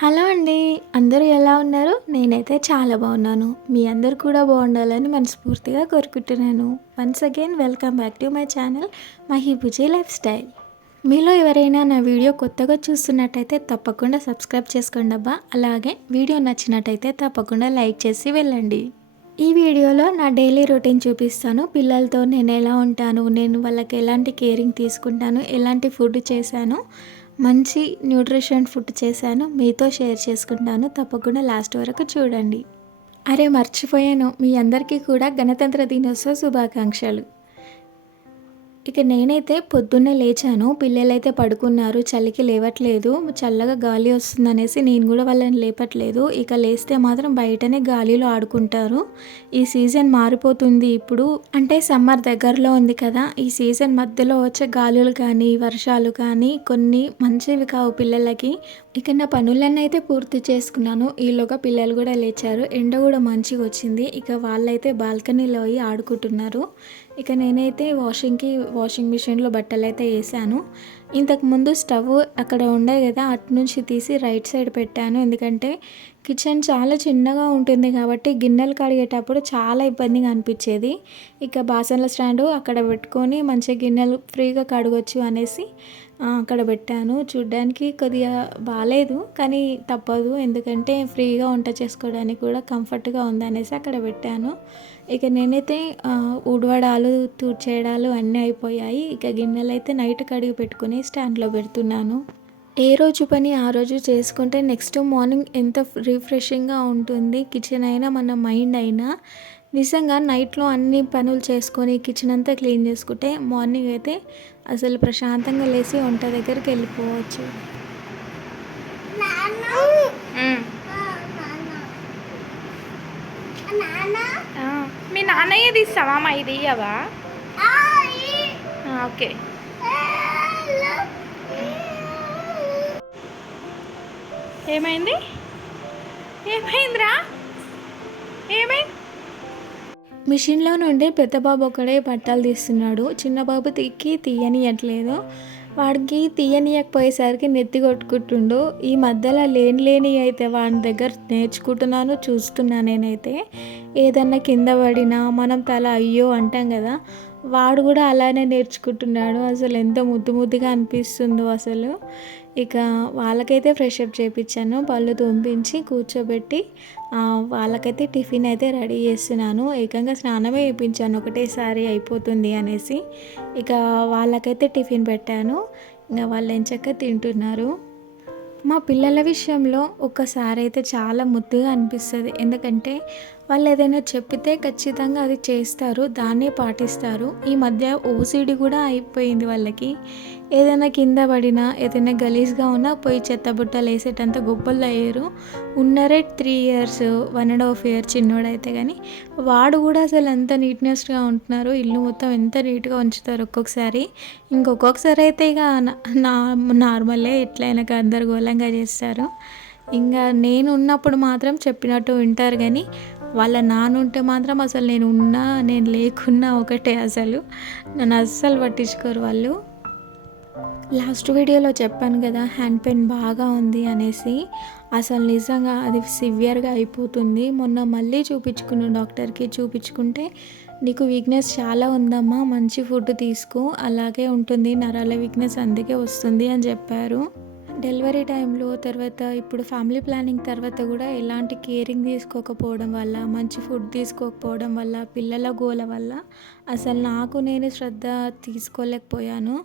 Hello అండి. అందరూ ఎలా ఉన్నారు? నేనైతే చాలా బాగున్నాను. మీ అందరూ కూడా బాగుండాలని మనస్ఫూర్తిగా కోరుకుంటున్నాను. Once again welcome back to my channel మహీబుజీ లైఫ్ స్టైల్. మీలో ఎవరైనా నా వీడియో కొత్తగా చూస్తున్నట్టయితే తప్పకుండా సబ్స్క్రైబ్ చేసుకోండి అబ్బా. అలాగే వీడియో నచ్చినట్టయితే తప్పకుండా లైక్ చేసి వెళ్ళండి. ఈ వీడియోలో నా డైలీ రొటీన్ చూపిస్తాను. పిల్లలతో నేను ఎలా ఉంటాను, నేను వాళ్ళకి ఎలాంటి కేరింగ్ తీసుకుంటాను, ఎలాంటి ఫుడ్ చేశాను, మంచి న్యూట్రిషన్ ఫుడ్ చేశాను, మీతో షేర్ చేసుకుంటాను. తప్పకుండా లాస్ట్ వరకు చూడండి. అరే మర్చిపోయాను, మీ అందరికీ కూడా గణతంత్ర దినోత్సవ శుభాకాంక్షలు. ఇక నేనైతే పొద్దున్నే లేచాను. పిల్లలైతే పడుకున్నారు, చలికి లేవట్లేదు, చల్లగా గాలి వస్తుందనేసి నేను కూడా వాళ్ళని లేపట్లేదు. ఇక లేస్తే మాత్రం బయటనే గాలిలో ఆడుకుంటారు. ఈ సీజన్ మారిపోతుంది ఇప్పుడు, అంటే సమ్మర్ దగ్గరలో ఉంది కదా. ఈ సీజన్ మధ్యలో వచ్చే గాలులు కానీ వర్షాలు కానీ కొన్ని మంచివి కావు పిల్లలకి. ఇక నా పనులన్నీ అయితే పూర్తి చేసుకున్నాను. ఈలోగా పిల్లలు కూడా లేచారు. ఎండ కూడా మంచిగా వచ్చింది. ఇక వాళ్ళైతే బాల్కనీలో అయ్యి ఆడుకుంటున్నారు. ఇక నేనైతే వాషింగ్ మిషన్లో బట్టలు అయితే వేసాను. ఇంతకుముందు స్టవ్ అక్కడ ఉండే కదా, అటు నుంచి తీసి రైట్ సైడ్ పెట్టాను. ఎందుకంటే కిచెన్ చాలా చిన్నగా ఉంటుంది కాబట్టి గిన్నెలు కడిగేటప్పుడు చాలా ఇబ్బందిగా అనిపించేది. ఇక బాసన్ల స్టాండు అక్కడ పెట్టుకొని మంచిగా గిన్నెలు ఫ్రీగా కడగొచ్చు అనేసి అక్కడ పెట్టాను. చూడ్డానికి కొద్దిగా బాగాలేదు కానీ తప్పదు, ఎందుకంటే ఫ్రీగా వంట చేసుకోవడానికి కూడా కంఫర్ట్గా ఉందనేసి అక్కడ పెట్టాను. ఇక నేనైతే ఊడవడాలు తూడ్చేయడాలు అన్నీ అయిపోయాయి. ఇక గిన్నెలు అయితే నైట్ కడిగి పెట్టుకుని స్టాండ్లో పెడుతున్నాను. ఏ రోజు పని ఆ రోజు చేసుకుంటే నెక్స్ట్ మార్నింగ్ ఎంత రిఫ్రెషింగ్గా ఉంటుంది కిచెన్ అయినా మన మైండ్ అయినా. నిజంగా నైట్లో అన్ని పనులు చేసుకొని కిచెన్ అంతా క్లీన్ చేసుకుంటే మార్నింగ్ అయితే అసలు ప్రశాంతంగా లేచి వంట దగ్గరికి వెళ్ళిపోవచ్చు. మీ నాన్నయ్య తీస్తావా మా ఇది ఇయ్యవా? ఓకే. ఏమైందిరా? ఏమైంది? మిషన్లో నుండి పెద్ద బాబు ఒకడే బట్టలు తీస్తున్నాడు. చిన్న బాబు తీయనియట్లేదు. వాడికి తీయనియకపోయేసరికి నెత్తి కొట్టుకుంటుండు. ఈ మధ్యలో లేని అయితే వాడి దగ్గర నేర్చుకుంటున్నాను, చూస్తున్నాను. నేనైతే ఏదన్నా కింద పడినా మనం తల అయ్యో అంటాం కదా, వాడు కూడా అలానే నేర్చుకుంటున్నాడు. అసలు ఎంత ముద్దుగా అనిపిస్తుందో అసలు. ఇక వాళ్ళకైతే ఫ్రెష్ అప్ చేయించాను, పళ్ళు తోంపించి కూర్చోబెట్టి వాళ్ళకైతే టిఫిన్ అయితే రెడీ చేస్తున్నాను. ఏకంగా స్నానమే చేయించాను, ఒకటేసారి అయిపోతుంది అనేసి. ఇక వాళ్ళకైతే టిఫిన్ పెట్టాను. ఇంకా వాళ్ళు ఎంచక్క తింటున్నారు. మా పిల్లల విషయంలో ఒక్కసారి అయితే చాలా ముద్దుగా అనిపిస్తుంది. ఎందుకంటే వాళ్ళు ఏదైనా చెప్పితే ఖచ్చితంగా అది చేస్తారు, దాన్నే పాటిస్తారు. ఈ మధ్య ఓసిడి కూడా అయిపోయింది వాళ్ళకి. ఏదైనా కింద పడినా ఏదైనా గలీజ్గా ఉన్నా పోయి చెత్తబుట్టలు వేసేటంత గొప్పలు అయ్యారు. ఉన్నరే 3 years 1.5 year చిన్నోడైతే, కానీ వాడు కూడా అసలు ఎంత నీట్నెస్గా ఉంటున్నారు. ఇల్లు మొత్తం ఎంత నీట్గా ఉంచుతారు ఒక్కొక్కసారి. ఇంకొకసారి అయితే ఇక నార్మలే, ఎట్లయినా గందరగోళంగా చేస్తారు. ఇంకా నేను ఉన్నప్పుడు మాత్రం చెప్పినట్టు వింటారు, కానీ వాళ్ళ నాన్న ఉంటే మాత్రం అసలు నేను లేకున్నా ఒకటే. అసలు నన్ను అస్సలు పట్టించుకోరు వాళ్ళు. లాస్ట్ వీడియోలో చెప్పాను కదా, హ్యాండ్ పెయిన్ బాగా ఉంది అనేసి. అసలు నిజంగా అది సివియర్గా అయిపోతుంది. మొన్న మళ్ళీ డాక్టర్కి చూపించుకుంటే నీకు వీక్నెస్ చాలా ఉందమ్మా, మంచి ఫుడ్ తీసుకో, అలాగే ఉంటుంది, నరాల వీక్నెస్ అందుకే వస్తుంది అని చెప్పారు. డెలివరీ టైంలో తర్వాత ఇప్పుడు ఫ్యామిలీ ప్లానింగ్ తర్వాత కూడా ఎలాంటి కేరింగ్ తీసుకోకపోవడం వల్ల, మంచి ఫుడ్ తీసుకోకపోవడం వల్ల, పిల్లల గోల వల్ల అసలు నేను శ్రద్ధ తీసుకోలేకపోయాను.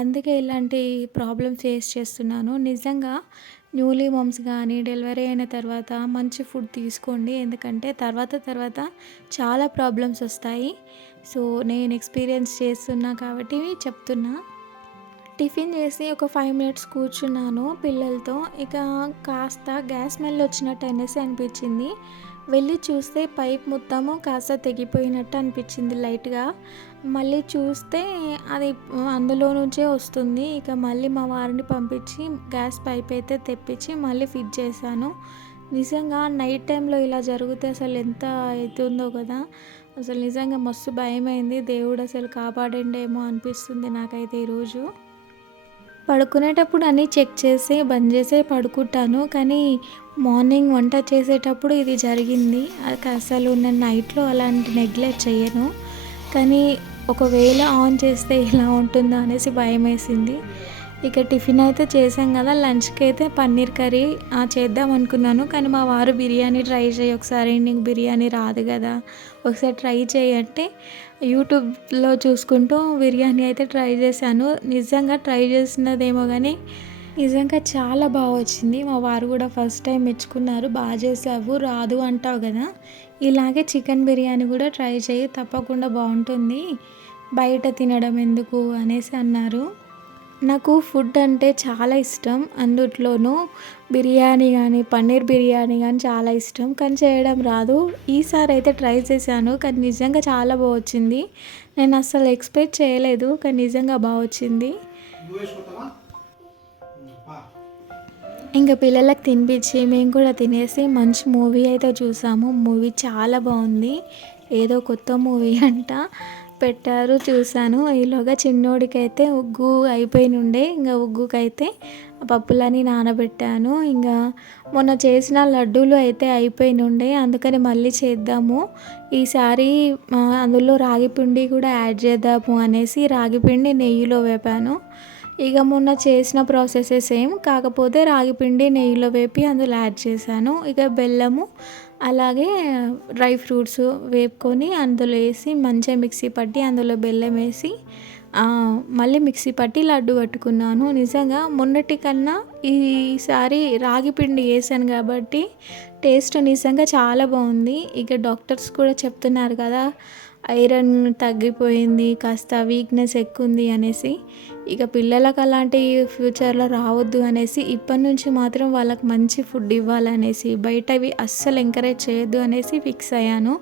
అందుకే ఇలాంటి ప్రాబ్లమ్స్ ఫేస్ చేస్తున్నాను. నిజంగా న్యూలీ మమ్స్ కానీ డెలివరీ అయిన తర్వాత మంచి ఫుడ్ తీసుకోండి, ఎందుకంటే తర్వాత చాలా ప్రాబ్లమ్స్ వస్తాయి. సో నేను ఎక్స్పీరియన్స్ చేస్తున్నా కాబట్టి చెప్తున్నా. టిఫిన్ చేసి ఒక 5 minutes కూర్చున్నాను పిల్లలతో. ఇక కాస్త గ్యాస్ స్మెల్ వచ్చినట్టు అనేసి అనిపించింది. వెళ్ళి చూస్తే పైప్ మొత్తము కాస్త తెగిపోయినట్టు అనిపించింది లైట్గా. మళ్ళీ చూస్తే అది అందులో నుంచే వస్తుంది. ఇక మళ్ళీ మా వారిని పంపించి గ్యాస్ పైప్ అయితే తెప్పించి మళ్ళీ ఫిట్ చేశాను. నిజంగా నైట్ టైంలో ఇలా జరిగితే అసలు ఎంత అవుతుందో కదా. అసలు నిజంగా మస్తు భయమైంది. దేవుడు అసలు కాపాడండేమో అనిపిస్తుంది నాకైతే ఈరోజు. పడుకునేటప్పుడు అన్నీ చెక్ చేసి బంద్ చేసే పడుకుంటాను. కానీ మార్నింగ్ వంట చేసేటప్పుడు ఇది జరిగింది. అది అసలు నేను నైట్‌లో అలాంటి నెగ్లెక్ట్ చెయ్యను. కానీ ఒకవేళ ఆన్ చేస్తే ఎలా ఉంటుందో అనేసి భయమేసింది. ఇక టిఫిన్ అయితే చేశాం కదా! లంచ్‌కి అయితే పన్నీర్ కర్రీ చేద్దాం అనుకున్నాను. కానీ మా వారు బిర్యానీ ట్రై చెయ్యి ఒకసారి, నీకు బిర్యానీ రాదు కదా! ఒకసారి ట్రై చెయ్యి అంటే యూట్యూబ్‌లో చూసుకుంటూ బిర్యానీ అయితే ట్రై చేశాను. నిజంగా ట్రై చేసినదేమో కానీ నిజంగా చాలా బాగా వచ్చింది. మా వారు కూడా ఫస్ట్ టైం మెచ్చుకున్నారు. "బాగా చేసావు, రాదు అంటావు కదా! ఇలాగే చికెన్ బిర్యానీ కూడా ట్రై చెయ్యి, తప్పకుండా బాగుంటుంది. బయట తినడం ఎందుకు" అనేసి అన్నారు. నాకు ఫుడ్ అంటే చాలా ఇష్టం. అందుట్లోనూ బిర్యానీ గానీ, పన్నీర్ బిర్యానీ గానీ చాలా ఇష్టం. కానీ చేయడం రాదు. ఈసారి అయితే ట్రై చేశాను. కానీ నిజంగా చాలా బా వచ్చింది. నేను అస్సలు ఎక్స్‌పెక్ట్ చేయలేదు. కానీ నిజంగా బా వచ్చింది. ఇంక పిల్లలకి తినిపించి మేము కూడా తినేసి మంచి మూవీ అయితే చూసాము. మూవీ చాలా బాగుంది. ఏదో కొత్త మూవీ అంట. పెట్టారు, చూశాను. ఈలోగా చిన్నోడికైతే ఉగ్గు అయిపోయినుండే. ఇంక ఉగ్గుకైతే పప్పులని నానబెట్టాను. ఇంకా మొన్న చేసిన లడ్డూలు అయితే అయిపోయినుండే. అందుకని మళ్ళీ చేద్దాము ఈసారి. అందులో రాగి పిండి కూడా యాడ్ చేద్దాము అనేసి రాగి పిండి నెయ్యిలో వేపాను. ఇక మొన్న చేసిన ప్రాసెసే సేమ్, కాకపోతే రాగి పిండి నెయ్యిలో వేపి అందులో యాడ్ చేశాను. ఇక బెల్లము అలాగే డ్రై ఫ్రూట్స్ వేపుకొని అందులో వేసి మంచిగా మిక్సీ పట్టి అందులో బెల్లం వేసి మళ్ళీ మిక్సీ పట్టి లడ్డు కట్టుకున్నాను. నిజంగా మొన్నటి కన్నా ఈసారి రాగి పిండి వేసాను కాబట్టి టేస్ట్ నిజంగా చాలా బాగుంది. ఇక డాక్టర్స్ కూడా చెప్తున్నారు కదా, ఐరన్ తగ్గిపోయింది, కాస్త వీక్నెస్ ఎక్కువ ఉంది అనేసి. ఇక పిల్లలకు అలాంటి ఫ్యూచర్లో రావద్దు అనేసి ఇప్పటి నుంచి మాత్రం వాళ్ళకి మంచి ఫుడ్ ఇవ్వాలనేసి, బయటవి అస్సలు ఎంకరేజ్ చేయొద్దు అనేసి ఫిక్స్ అయ్యాను.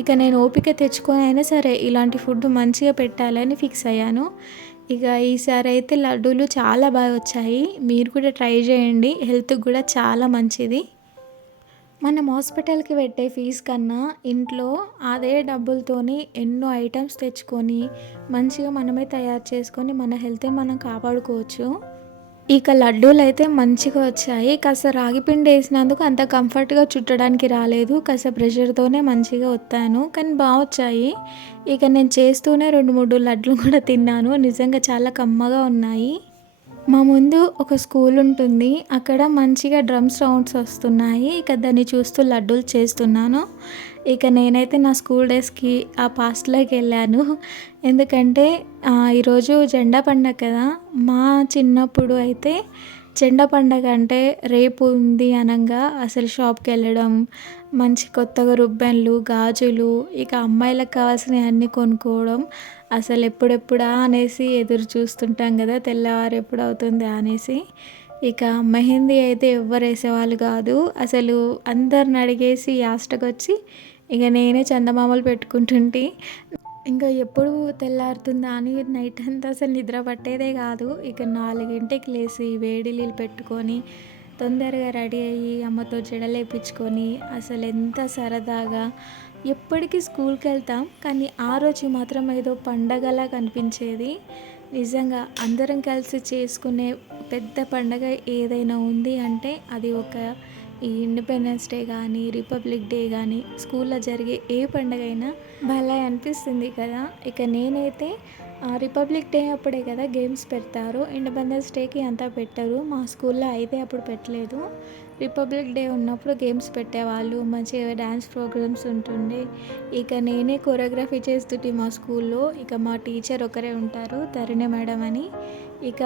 ఇక నేను ఓపిక తెచ్చుకొని అయినా సరే ఇలాంటి ఫుడ్ మంచిగా పెట్టాలని ఫిక్స్ అయ్యాను. ఇక ఈసారి అయితే లడ్డూలు చాలా బాగా వచ్చాయి. మీరు కూడా ట్రై చేయండి, హెల్త్కి కూడా చాలా మంచిది. మనం హాస్పిటల్కి పెట్టే ఫీజు కన్నా ఇంట్లో అదే డబ్బులతోని ఎన్నో ఐటమ్స్ తెచ్చుకొని మంచిగా మనమే తయారు చేసుకొని మన హెల్త్ని మనం కాపాడుకోవచ్చు. ఇక లడ్డూలు అయితే మంచిగా వచ్చాయి. కాస్త రాగి పిండి వేసినందుకు అంత కంఫర్ట్గా చుట్టడానికి రాలేదు. కాస్త ప్రెషర్తోనే మంచిగా వత్తాను, కానీ బాగా వచ్చాయి. ఇక నేను చేస్తూనే 2-3 లడ్లు కూడా తిన్నాను. నిజంగా చాలా కమ్మగా ఉన్నాయి. మా ముందు ఒక స్కూల్ ఉంటుంది. అక్కడ మంచిగా డ్రమ్ సౌండ్స్ వస్తున్నాయి. ఇక దాన్ని చూస్తూ లడ్డూలు చేస్తున్నాను. ఇక నేనైతే నా స్కూల్ డేస్కి ఆ పాస్ట్లోకి వెళ్ళాను. ఎందుకంటే ఈరోజు జెండా పండగ కదా. మా చిన్నప్పుడు అయితే జెండా పండగ అంటే రేపు ఉంది అనంగా అసలు షాప్కి వెళ్ళడం, మంచి కొత్తగా రుబ్బన్లు, గాజులు, ఇక అమ్మాయిలకు కావాల్సినవి అన్నీ కొనుక్కోవడం, అసలు ఎప్పుడెప్పుడా అనేసి ఎదురు చూస్తుంటాం కదా, తెల్లవారు ఎప్పుడు అవుతుంది అనేసి. ఇక మెహందీ అయితే ఎవ్వరు వేసేవాళ్ళు కాదు. అసలు అందరిని అడిగేసి లాస్ట్‌కొచ్చి ఇక నేనే చందమామలు పెట్టుకుంటుంటి. ఇంకా ఎప్పుడు తెల్లారుతుందా అని నైట్ అంతా అసలు నిద్ర పట్టేదే కాదు. ఇక 4కి లేసి వేడి నీళ్ళు పెట్టుకొని తొందరగా రెడీ అయ్యి అమ్మతో జడలేపించుకొని అసలు ఎంత సరదాగా ఎప్పటికీ స్కూల్కి వెళ్తాం. కానీ ఆ రోజు మాత్రం ఏదో పండగలా కనిపించేది. నిజంగా అందరం కలిసి చేసుకునే పెద్ద పండగ ఏదైనా ఉంది అంటే అది ఒక ఈ ఇండిపెండెన్స్ డే కానీ, రిపబ్లిక్ డే కానీ, స్కూల్లో జరిగే ఏ పండగ అయినా భలే అనిపిస్తుంది కదా. ఇక నేనైతే రిపబ్లిక్ డే అప్పుడే కదా గేమ్స్ పెడతారు, ఇండిపెండెన్స్ డేకి అంతా పెట్టరు. మా స్కూల్లో అయితే అప్పుడు పెట్టలేదు. రిపబ్లిక్ డే ఉన్నప్పుడు గేమ్స్ పెట్టేవాళ్ళు, మంచిగా డ్యాన్స్ ప్రోగ్రామ్స్ ఉంటుండే. ఇక నేనే కొరియోగ్రఫీ చేస్తుంటే మా స్కూల్లో. ఇక మా టీచర్ ఒకరే ఉంటారు, తరుణి మేడం అని. ఇక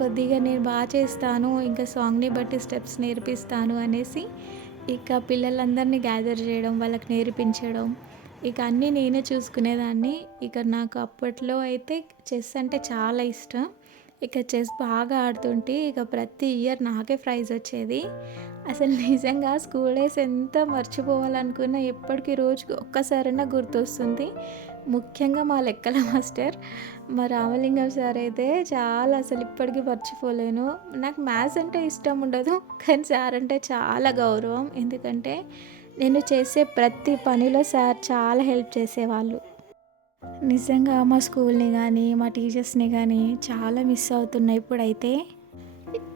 కొద్దిగా నేను బాగా చేస్తాను, ఇంకా సాంగ్ని బట్టి స్టెప్స్ నేర్పిస్తాను అనేసి ఇక పిల్లలందరినీ గ్యాదర్ చేయడం, వాళ్ళకి నేర్పించడం, ఇక అన్నీ నేనే చూసుకునేదాన్ని. ఇక నాకు అప్పట్లో అయితే చెస్ అంటే చాలా ఇష్టం. ఇక చెస్ బాగా ఆడుతుంటే ఇక ప్రతి ఇయర్ నాకే ప్రైజ్ వచ్చేది. అసలు నిజంగా స్కూల్ డేస్ ఎంత మర్చిపోవాలనుకున్నా ఎప్పటికీ రోజుకి ఒక్కసారైనా గుర్తొస్తుంది. ముఖ్యంగా మా లెక్కల మాస్టర్, మా రామలింగం సార్ అయితే చాలా అసలు ఇప్పటికీ మర్చిపోలేను. నాకు మ్యాథ్స్ అంటే ఇష్టం ఉండదు, కానీ సార్ అంటే చాలా గౌరవం. ఎందుకంటే నేను చేసే ప్రతి పనిలో సార్ చాలా హెల్ప్ చేసేవాళ్ళు. నిజంగా మా స్కూల్ని కానీ మా టీచర్స్ని కానీ చాలా మిస్ అవుతున్నా ఇప్పుడైతే.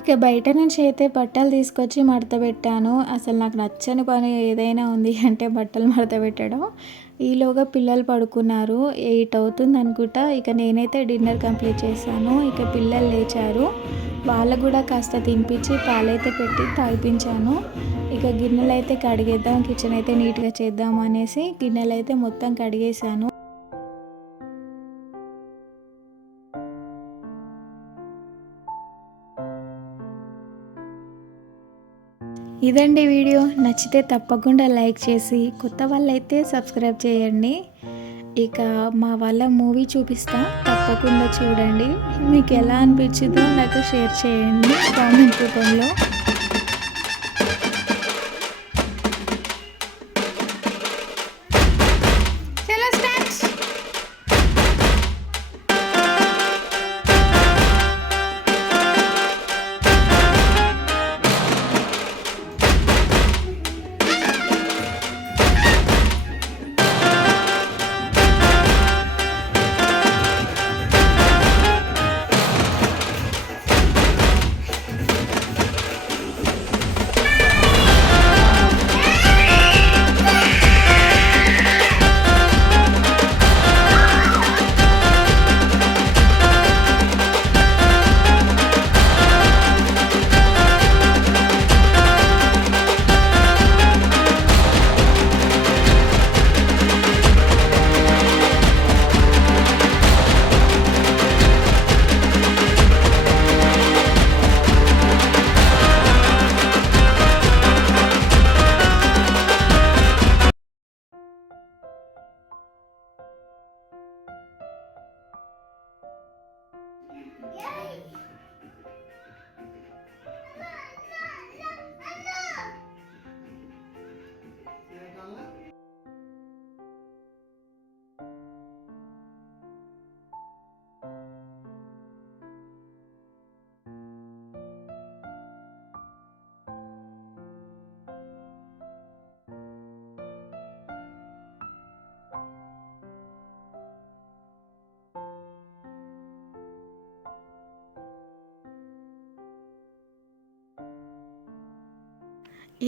ఇక బయట నుంచి అయితే బట్టలు తీసుకొచ్చి మడత పెట్టాను. అసలు నాకు నచ్చని పని ఏదైనా ఉంది అంటే బట్టలు మడత పెట్టడం. ఈలోగా పిల్లలు పడుకున్నారు. 8 అవుతుంది అనుకుంటా. ఇక నేనైతే డిన్నర్ కంప్లీట్ చేశాను. ఇక పిల్లలు లేచారు. వాళ్ళకు కూడా కాస్త తినిపించి పాలైతే పెట్టి తాగిపించాను. ఇక గిన్నెలు అయితే కడిగేద్దాం, కిచెన్ అయితే నీట్గా చేద్దాం అనేసి గిన్నెలు అయితే మొత్తం కడిగేశాను. ఇదండి వీడియో. నచ్చితే తప్పకుండా లైక్ చేసి కొత్త వాళ్ళైతే సబ్స్క్రైబ్ చేయండి. ఇక మా వాళ్ళ మూవీ చూపిస్తా, తప్పకుండా చూడండి. మీకు ఎలా అనిపించిందో నాకు షేర్ చేయండి కామెంట్ రూపంలో. చలో స్టార్ట్.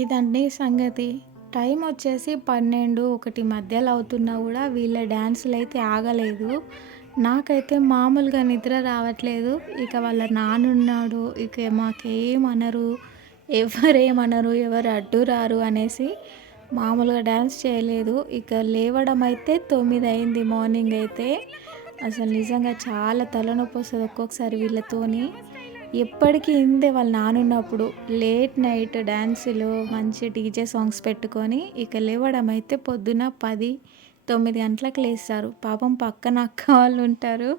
ఇదండి సంగతి. టైం వచ్చేసి 12, 1 మధ్యలో అవుతున్నా కూడా వీళ్ళ డ్యాన్సులు అయితే ఆగలేదు. నాకైతే మామూలుగా నిద్ర రావట్లేదు. ఇక వాళ్ళ నాన్నున్నాడు. ఇక మాకేమనరు, ఎవరేమనరు, ఎవరు అడ్డు రారు అనేసి మామూలుగా డ్యాన్స్ చేయలేదు. ఇక లేవడం అయితే 9 అయింది మార్నింగ్ అయితే. అసలు నిజంగా చాలా తలనొప్పి వస్తుంది ఒక్కొక్కసారి వీళ్ళతోని. ఎప్పటికీ ఇంతే వాళ్ళ నానున్నప్పుడు లేట్ నైట్ డ్యాన్సులు మంచి డీజే సాంగ్స్ పెట్టుకొని ఇక లేవడం అయితే పొద్దున 10, 9 గంటలకు లేస్తారు. పాపం పక్కన అక్క వాళ్ళు ఉంటారు.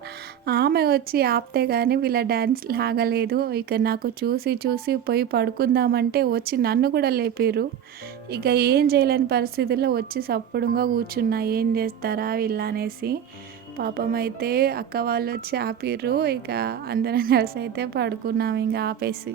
ఆమె వచ్చి ఆపితే కానీ వీళ్ళ డ్యాన్స్ లాగలేదు. ఇక నాకు చూసి చూసి పోయి పడుకుందామంటే వచ్చి నన్ను కూడా లేపారు. ఇక ఏం చేయలేని పరిస్థితుల్లో వచ్చి సప్పుడుగా కూర్చున్నా, ఏం చేస్తారా వీళ్ళు అనేసి. పాపం అయితే అక్క వాళ్ళు వచ్చి ఆపిర్రు. ఇక అందరం కలిసి అయితే పడుకున్నాం ఇంకా ఆపేసి.